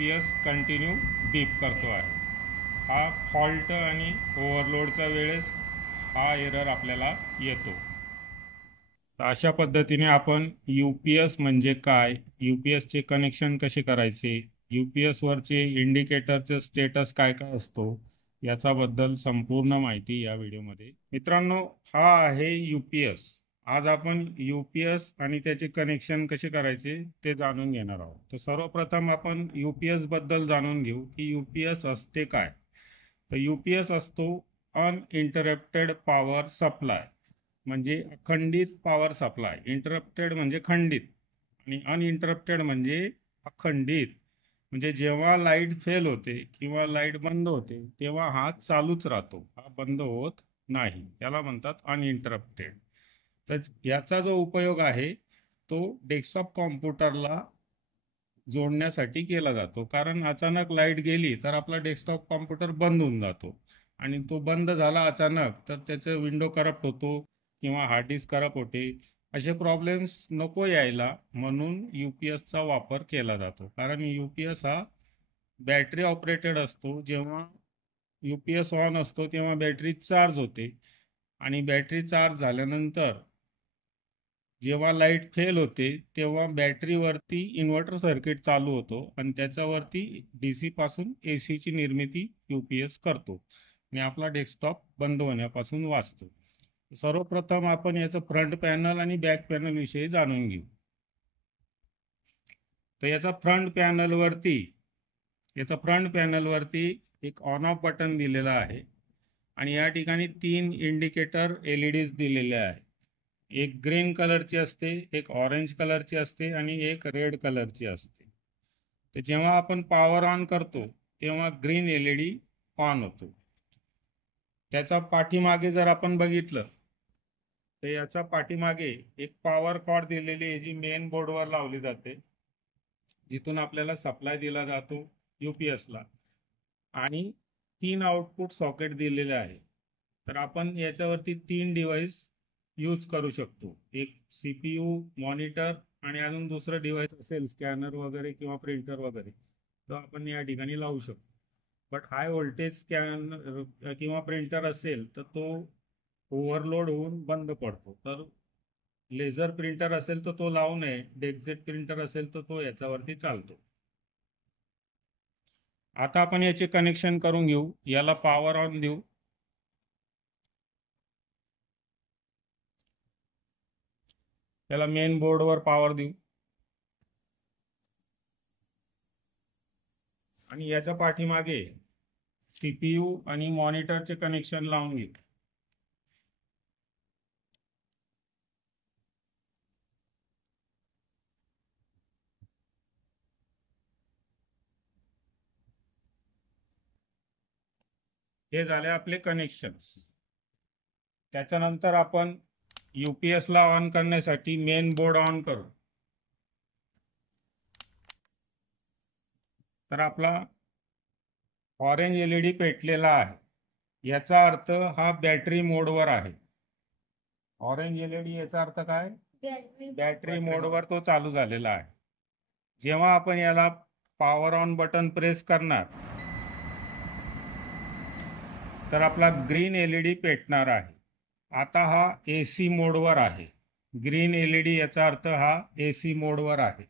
UPS continue बीप करतो आहे. हा फॉल्ट आणि ओव्हरलोडच्या वेळेस हा एरर आपल्याला येतो. तर अशा पद्धतीने आपण UPS म्हणजे काय, UPS चे कनेक्शन कसे करायचे, UPS वरचे इंडिकेटरचे स्टेटस काय काय असतो याच्याबद्दल संपूर्ण माहिती या व्हिडिओमध्ये. मित्रांनो, हा आहे UPS. आज आपण UPS आणि त्याचे कनेक्शन कसे करायचे ते जाणून घेणार आहोत. तर सर्वप्रथम आपण UPS बद्दल जाणून घेऊ की UPS असते काय. तर UPS असतो अनइंटरप्टेड पॉवर सप्लाय, म्हणजे अखंडित पॉवर सप्लाय. इंटरप्टेड म्हणजे खंडित आणि अनइंटरप्टेड म्हणजे अखंडित. म्हणजे जेव्हा लाईट फेल होते किंवा लाईट बंद होते तेव्हा हा चालूच राहतो, हा बंद होत नाही. याला म्हणतात अनइंटरप्टेड. तर याचा जो उपयोग आहे तो डेस्कटॉप कॉम्प्युटरला जोडण्यासाठी केला जातो. कारण अचानक लाईट गेली तर आपला डेस्कटॉप कॉम्प्युटर बंद होऊन जातो आणि तो बंद झाला अचानक तर त्याचं विंडो करप्ट होतो किंवा हार्ड डिस्क करप्ट होते. असे प्रॉब्लेम्स नको यायला म्हणून UPSचा वापर केला जातो. कारण UPS हा बॅटरी ऑपरेटेड असतो. जेव्हा UPS ऑन असतो तेव्हा बॅटरी चार्ज होते आणि बॅटरी चार्ज झाल्यानंतर जेव्हा लाईट फेल होते तेव्हा बॅटरीवरती इन्व्हर्टर सर्किट चालू होतो आणि त्याच्यावरती DC पासून AC ची निर्मिती UPS करतो आणि आपला डेस्कटॉप बंद होण्यापासून वाचतो. सर्वप्रथम आपण याचं फ्रंट पॅनल आणि बॅक पॅनल विषयी जाणून घेऊ. तर याचा फ्रंट पॅनलवरती एक ऑन ऑफ बटन दिलेला आहे आणि या ठिकाणी 3 इंडिकेटर LEDs दिलेले आहे. एक ग्रीन कलरची असते, एक ऑरेंज कलरची असते आणि एक रेड कलरची असते. तर जेव्हा आपण पॉवर ऑन करतो तेव्हा ग्रीन LED ऑन होतो. त्याचा पाठीमागे जर आपण बघितलं तर याचा पाठीमागे एक पॉवर कॉर्ड दिलेली आहे जी मेन बोर्डवर लावली जाते, जिथून आपल्याला सप्लाय दिला जातो UPSला, आणि 3 आउटपुट सॉकेट दिलेले आहे. तर आपण याच्यावरती 3 डिव्हाइस यूज करू शकतो. एक CPU, मॉनिटर आणि अजून दुसरं डिव्हाइस असेल स्कॅनर वगैरे किंवा प्रिंटर वगैरे तो आपण या ठिकाणी लावू शकतो. बट हाय व्होल्टेज स्कॅनर किंवा प्रिंटर असेल तर तो ओव्हरलोड होऊन बंद पडतो. तर लेझर प्रिंटर असेल तर तो लावू नये. डेक्सजेट प्रिंटर असेल तर तो याच्यावरती चालतो. आता आपण याचे कनेक्शन करून घेऊ. याला पॉवर ऑन देऊ. त्याला मेन बोर्डवर पॉवर देऊ आणि याच्या पाठीमागे CPU आणि मॉनिटरचे कनेक्शन लावून घेऊ. हे झाले आपले कनेक्शन्स. त्याच्यानंतर आपण UPSला ऑन करण्यासाठी मेन बोर्ड ऑन करू. तर आपला ऑरेंज LED पेटलेला आहे, याचा अर्थ हा बॅटरी मोडवर आहे. ऑरेंज LED याचा अर्थ काय? बॅटरी मोडवर तो चालू झालेला आहे. जेव्हा आपण याला पॉवर ऑन बटन प्रेस करणार तर आपला ग्रीन LED पेटणार आहे. आता हा AC मोडवर आहे. ग्रीन LED याचा अर्थ हा AC मोडवर आहे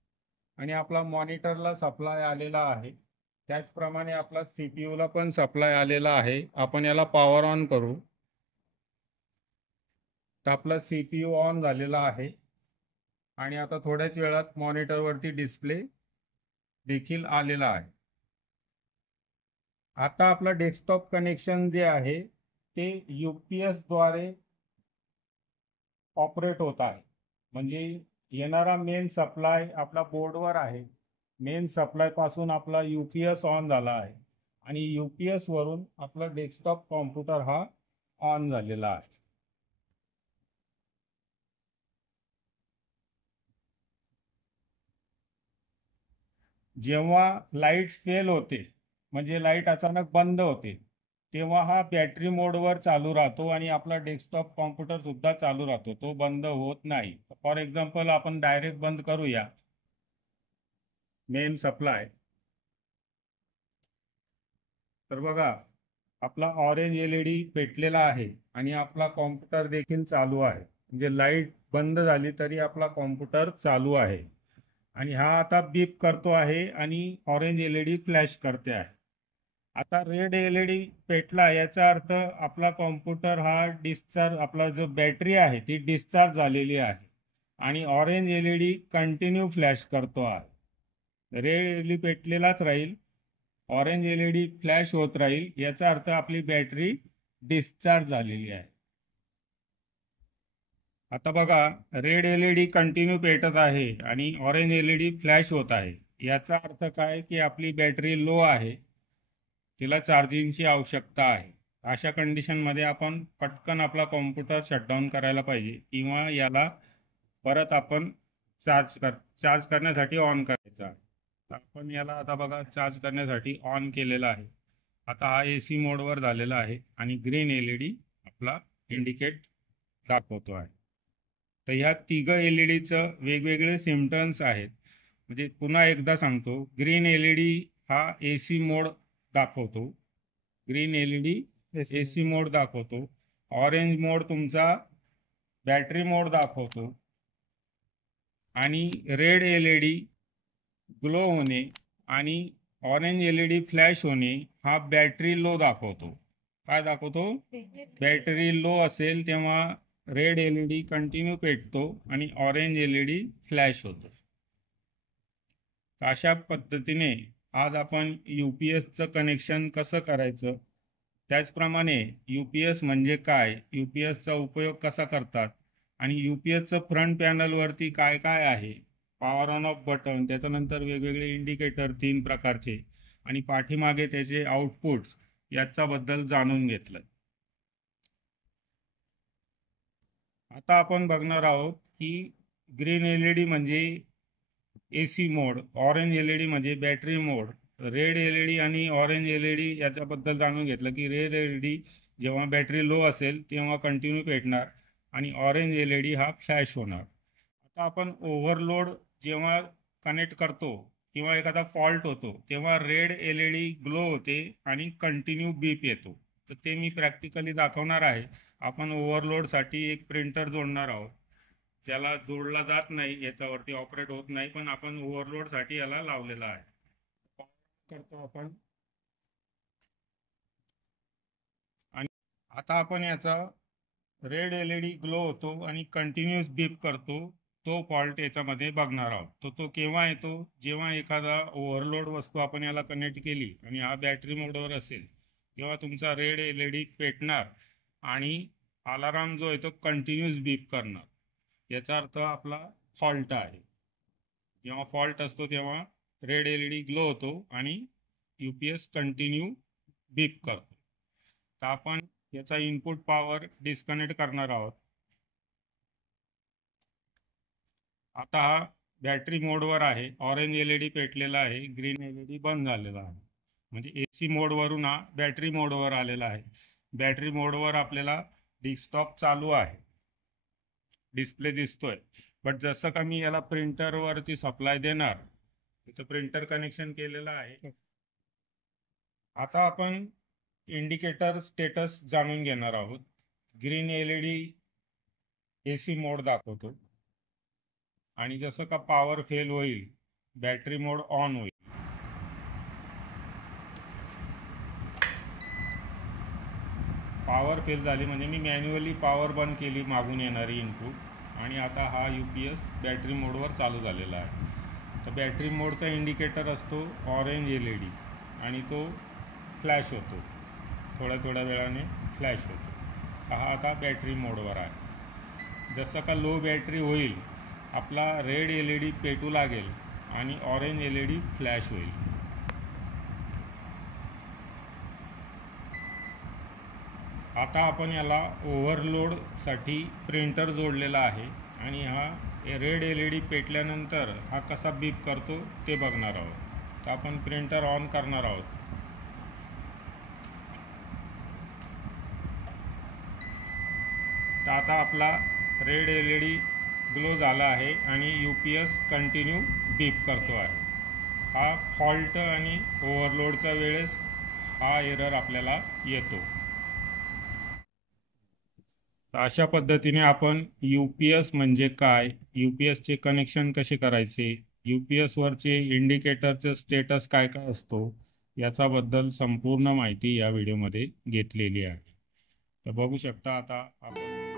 आणि आपला मॉनिटरला सप्लाय आलेला आहे. त्याचप्रमाणे आपला CPUला पण सप्लाय आलेला आहे. आपण याला पॉवर ऑन करू तर आपला CPU ऑन झालेला आहे आणि आता थोड्याच वेळात मॉनिटरवरती डिस्प्ले देखील आलेला आहे. आता आपला डेस्कटॉप कनेक्शन जे आहे ते UPS द्वारे ऑपरेट होत आहे. म्हणजे येणारा मेन सप्लाय आपला बोर्डवर आहे. मेन सप्लाय पासून आपला UPS ऑन झाला आहे आणि UPS वरून आपला डेस्कटॉप कॉम्प्युटर हा ऑन झालेला आहे. जेव्हा लाईट फेल होते म्हणजे लाईट अचानक बंद होते तेव्हा हा बॅटरी मोडवर चालू राहतो आणि आपला डेस्कटॉप कॉम्प्युटर सुद्धा चालू राहतो, तो बंद होत नाही. फॉर एक्झाम्पल आपण डायरेक्ट बंद करूया मेन सप्लाय. तर बघा, आपला ऑरेंज एलईडी पेटलेला आहे आणि आपला कॉम्प्युटर देखील चालू आहे. म्हणजे लाईट बंद झाली तरी आपला कॉम्प्युटर चालू आहे आणि हा आता बीप करतो आहे आणि ऑरेंज एलईडी फ्लॅश करते आहे. आता रेड एलईडी पेटला याचा अर्थ आपला कॉम्प्युटर हा डिस्चार्ज, आपला जो बॅटरी आहे ती डिस्चार्ज झालेली आहे आणि ऑरेंज एलईडी कंटिन्यू फ्लॅश करतो आहे. रेड एलईडी पेटलेलाच राहील, ऑरेंज एलईडी फ्लॅश होत राहील, याचा अर्थ आपली बॅटरी डिस्चार्ज झालेली आहे. आता बघा, रेड एलईडी कंटिन्यू पेटत आहे आणि ऑरेंज एलईडी फ्लॅश होत आहे. याचा अर्थ काय की आपली बॅटरी लो आहे, तिला चार्जिंगची आवश्यकता आहे. अशा कंडिशनमध्ये आपण पटकन आपला कॉम्प्युटर शटडाऊन करायला पाहिजे किंवा याला परत आपण चार्ज करण्यासाठी ऑन करायचा. आपण याला आता बघा चार्ज करण्यासाठी ऑन केलेला आहे. आता हा AC मोडवर झालेला आहे आणि ग्रीन एलईडी आपला इंडिकेट दाखवतो आहे. तर ह्या तिघ एलईडीचं वेगवेगळे सिम्पटम्स आहेत. म्हणजे पुन्हा एकदा सांगतो, ग्रीन एलईडी हा AC मोड दाखवतो, ग्रीन एलईडी AC मोड दाखवतो, ऑरेंज मोड तुमचा बॅटरी मोड दाखवतो आणि रेड एलईडी ग्लो होणे आणि ऑरेंज एलईडी फ्लॅश होणे हा बॅटरी लो दाखवतो. काय दाखवतो? बॅटरी लो असेल तेव्हा रेड एलईडी कंटिन्यू पेटतो आणि ऑरेंज एलईडी फ्लॅश होतो. अशा पद्धतीने आज आपण UPSचं कनेक्शन कसं करायचं, त्याचप्रमाणे UPS म्हणजे काय, UPSचा उपयोग कसा करतात आणि UPSचं फ्रंट पॅनलवरती काय काय आहे, पॉवर ऑन ऑफ बटन, त्याच्यानंतर वेगवेगळे इंडिकेटर 3 प्रकारचे आणि पाठीमागे त्याचे आउटपुट्स याच्याबद्दल जाणून घेतलं. आता आपण बघणार आहोत की ग्रीन एलईडी म्हणजे AC मोड, ऑरेंज एलईडी म्हणजे बॅटरी मोड, रेड एलईडी आणि ऑरेंज एलईडी याच्याबद्दल जाणून घेतलं की रेड एलईडी जेव्हा बॅटरी लो असेल तेव्हा कंटिन्यू पेटणार आणि ऑरेंज एलईडी हा फ्लॅश होणार. आता आपण ओव्हरलोड जेव्हा कनेक्ट करतो किंवा एखादा फॉल्ट होतो तेव्हा रेड एलईडी ग्लो होते आणि कंटिन्यू बीप येतो. तर ते मी प्रॅक्टिकली दाखवणार आहे. आपण ओव्हरलोडसाठी एक प्रिंटर जोडणार आहोत, ज्याला जोडला जात नाही, याच्यावरती ऑपरेट होत नाही, पण आपण ओव्हरलोडसाठी याला लावलेला आहे. करतो आपण आणि आता आपण याचा रेड एलईडी ग्लो होतो आणि कंटिन्युअस बीप करतो, तो फॉल्ट याच्यामध्ये बघणार आहोत. तो केव्हा येतो? जेव्हा एखादा ओव्हरलोड वस्तू आपण याला कनेक्ट केली आणि हा बॅटरी मोडवर असेल तेव्हा तुमचा रेड एलईडी पेटणार आणि अलाराम जो आहे तो कंटिन्युअस बीप करणार. याचा अर्थ आपला फॉल्ट आहे. जेव्हा फॉल्ट असतो तेव्हा रेड एलईडी ग्लो होतो आणि UPS कंटिन्यू बीप करतो. तर आपण याचा इनपुट पॉवर डिस्कनेक्ट करणार आहोत. आता हा बॅटरी मोडवर आहे, ऑरेंज एलईडी पेटलेला आहे, ग्रीन एलईडी बंद झालेला आहे. म्हणजे AC मोडवरून हा बॅटरी मोडवर आलेला आहे. बॅटरी मोडवर आपल्याला डेस्कटॉप चालू आहे, डिस्प्ले दिसतोय. बट जसं का मी याला प्रिंटरवरती सप्लाय देणार, त्याचं प्रिंटर कनेक्शन केलेलं आहे. आता आपण इंडिकेटर स्टेटस जाणून घेणार आहोत. ग्रीन एलईडी AC मोड दाखवतो आणि जसं का पॉवर फेल होईल बॅटरी मोड ऑन होईल. पॉवर फेल झाली म्हणजे मी मॅन्युअली पॉवर बंद केली, मागून येणारी इनपुट, आणि आता हा UPS बॅटरी मोडवर चालू झालेला आहे. तर बॅटरी मोडचा इंडिकेटर असतो ऑरेंज एलईडी आणि तो फ्लॅश होतो, थोड्या वेळाने फ्लॅश होतो. हा आता बॅटरी मोडवर आहे. जसं का लो बॅटरी होईल आपला रेड एलईडी पेटू लागेल आणि ऑरेंज एलईडी फ्लॅश होईल. आता आपण याला ओव्हरलोडसाठी प्रिंटर जोडलेला आहे आणि हा रेड एलईडी पेटल्यानंतर हा कसा बीप करतो ते बघणार आहोत. तर आपण प्रिंटर ऑन करणार आहोत. तर आता आपला रेड एलईडी ग्लो झाला आहे आणि UPS कंटिन्यू बीप करतो आहे. हा फॉल्ट आणि ओव्हरलोडच्या वेळेस हा एरर आपल्याला येतो. तर अशा पद्धतीने आपण UPS म्हणजे काय, UPS चे कनेक्शन कसे करायचे, UPS वरचे इंडिकेटरचे स्टेटस काय काय असतो, याच्याबद्दल संपूर्ण माहिती या व्हिडिओमध्ये घेतलेली आहे. तर बघू शकता आता आपण